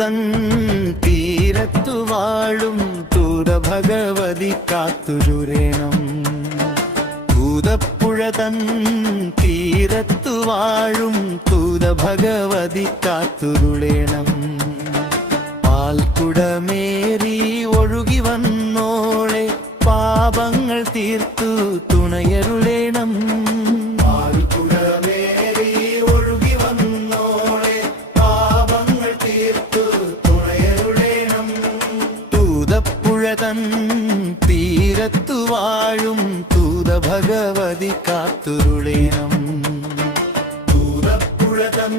പൂതപ്പുഴതൻ തീരത്തു വാഴും തൂത ഭഗവതി കാത്തുരുളേണം. പൂതപ്പുഴതൻ തീരത്തു വാഴും തൂത ഭഗവതി കാത്തുരുളേണം. പാൽക്കുടമേറി ഒഴുകി വന്നോളെ പാപങ്ങൾ തീർത്തു തുണയരുളേണം. തീരത്തു വാഴും തൂത ഭഗവതി കാത്തുരുളേണം. പൂതപ്പുഴതൻ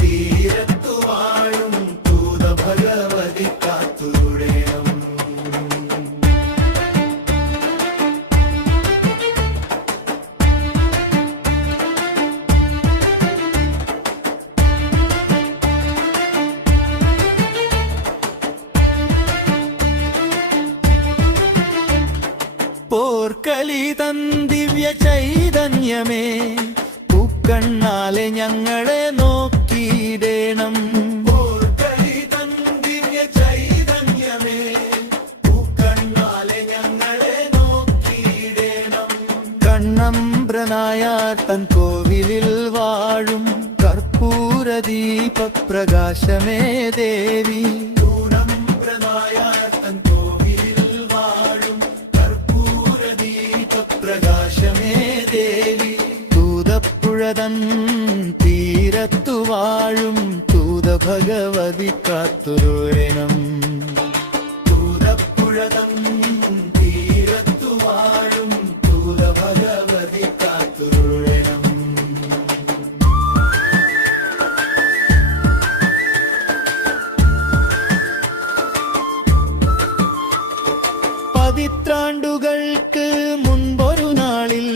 തീരത്തു വാഴും തൂത ഭഗവതി കാത്തുരുളേണം. പോർക്കളി തൻ ദിവ്യ ചൈതന്യമേ, പൂക്കണ്ണാലെ ഞങ്ങളെ നോക്കിയിടേണം. പോർക്കളി തൻ ദിവ്യ ചൈതന്യമേ, പൂക്കണ്ണാലെ ഞങ്ങളെ നോക്കിയിടേണം. കണ്ണമ്പ്രനായാർ തൻ കോവിലിൽ വാഴും കർപ്പൂര ദീപപ്രകാശമേ ദേവി. പൂതപ്പുഴതൻ തീരത്തു വാഴും തൂത ഭഗവതി കാത്തുരുളേണം. പൂതപ്പുഴതൻ തീരത്തു വാഴും തൂത ഭഗവതി കാത്തുരുളേണം. പതിറ്റാണ്ടുകൾക്ക് മുൻപൊരു നാളിൽ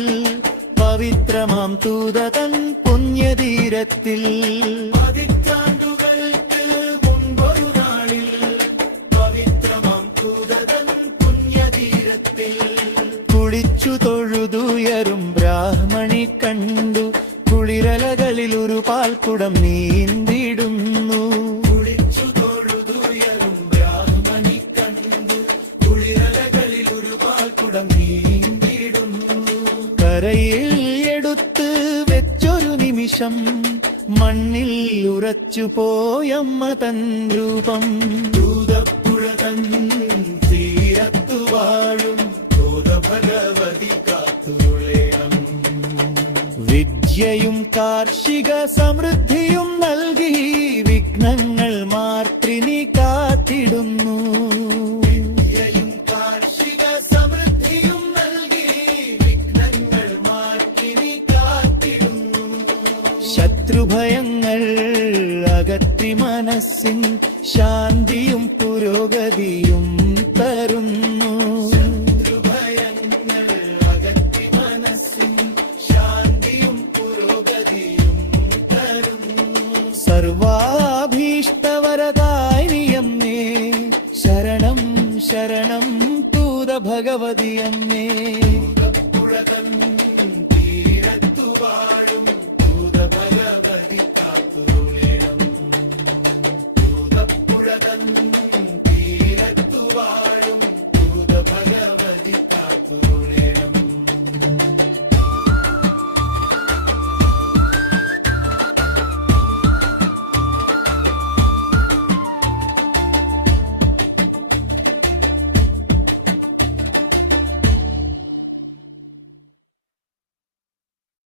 പവിത്രമാം തൂതതൻ പുണ്യതീരത്തിൽ, പതിറ്റാണ്ടുകൾക്ക് മുൻപൊരു നാളിൽ പവിത്രമാം തൂതതൻ പുണ്യതീരത്തിൽ, കുളിച്ചു തൊഴുതുയരും ബ്രാഹ്മണി കണ്ടു കുളിരലകളിൽ ഒരു പാൽക്കുടം നീന്തിടുന്നു. കുളിച്ചു തൊഴുതുയരും ബ്രാഹ്മണി കണ്ടു കുളിരലകളിൽ ഒരു പാൽക്കുടം നീന്തിടുന്നു. കരയിൽ എടുത്ത് വെച്ചൊരു നിമിഷം മണ്ണിൽ ഉറച്ചു പോയമ്മ തൻ രൂപം. പൂതപ്പുഴതൻ തീരത്തു വാഴും തൂത ഭഗവതി കാത്തുരുളേണം. വിദ്യയും കാർഷിക സമൃദ്ധിയും നൽകി വിഘ്നങ്ങൾ മാർത്തിനി കാത്തിടുന്നു. ശത്രുഭയങ്ങൾ അകറ്റി മനസ്സിൻ ശാന്തിയും പുരോഗതിയും തരുന്നു. ശത്രുഭയങ്ങൾ അകറ്റി മനസ്സിൻ ശാന്തിയും പുരോഗതിയും തരുന്നു. സർവാഭീഷ്ടവരദായിനിയമ്മേ, ശരണം ശരണം തൂത ഭഗവതിയമ്മേ.